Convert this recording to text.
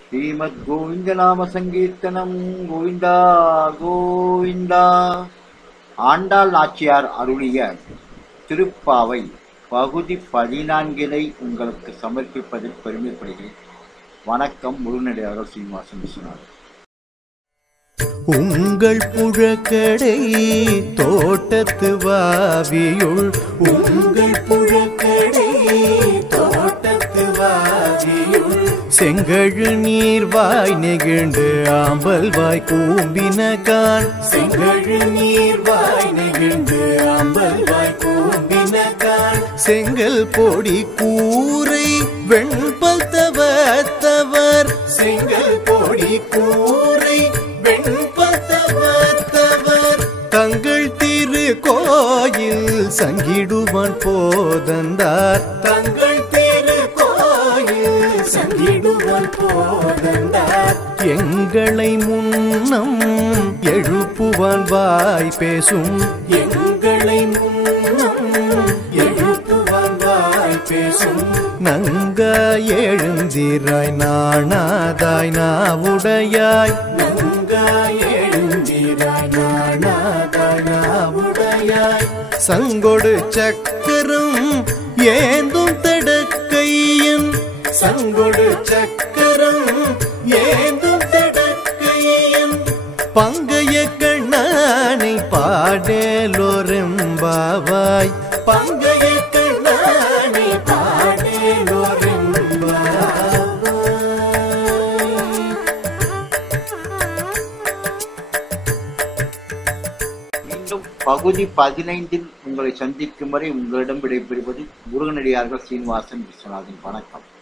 ஸ்ரீமத் கோவிந்த நாம சங்கீர்த்தனம். கோவிந்தா கோவிந்தா. ஆண்டாள் நாச்சியார் அருளிய திருப்பாவை பகுதி 14 உங்களுக்கு சமர்ப்பிப்பதில் பெருமைப்படுகிறேன். வணக்கம். முருகனடியார்கள் சீனிவாசன் விஸ்வநாதன். உங்கள் புழக்கடை தோட்டத்து வாவியுள், உங்கள் புழக்கடை தோட்டத்து வாவியுள், செங்கழு நீர்வாய் நெகிழ்ந்து ஆம்பல் வாய் கூம்பினகான், செங்கழு நீர்வாய் நெகிழ்ந்து ஆம்பல் வாய் கூம்பினகான், செங்கல் பொடி கூரை வெண்பல் தவத்தவர், செங்கல் பொடி கூரை வெண்பத்தவர், தங்கள் திரு கோயில் சங்கிடுவான் போதந்தார், தங்கள் திரு கோயில் சங்கிடுவான் போதந்தார், எங்களை முன்னம் எழுப்புவான் வாய் பேசும், எங்களை முன்னம் எழுப்புவான் வாய் பேசும், நங்காய் எழுந்திராய் நாணாதாய் நாவுடையாய், நங்காய் எழுந்திராய் நாணாதாய் நாவுடையாய், சங்கொடு சக்கரம் ஏந்தும் தடக்கையன், சங்கொடு சக்கரம் ஏந்தும் தடக்கையன், பங்கைய கண்ணானை பாடேலோரெம்பாவாய், பங்கைய கண்ணானை பாடேலோரெம்பாவாய். மீண்டும் பகுதி 15 உங்களை சந்திக்கும் வரை உங்களிடம் விடைபெறுவது முருகனடியார்கள் சீனிவாசன் விஸ்வநாதன். வணக்கம்.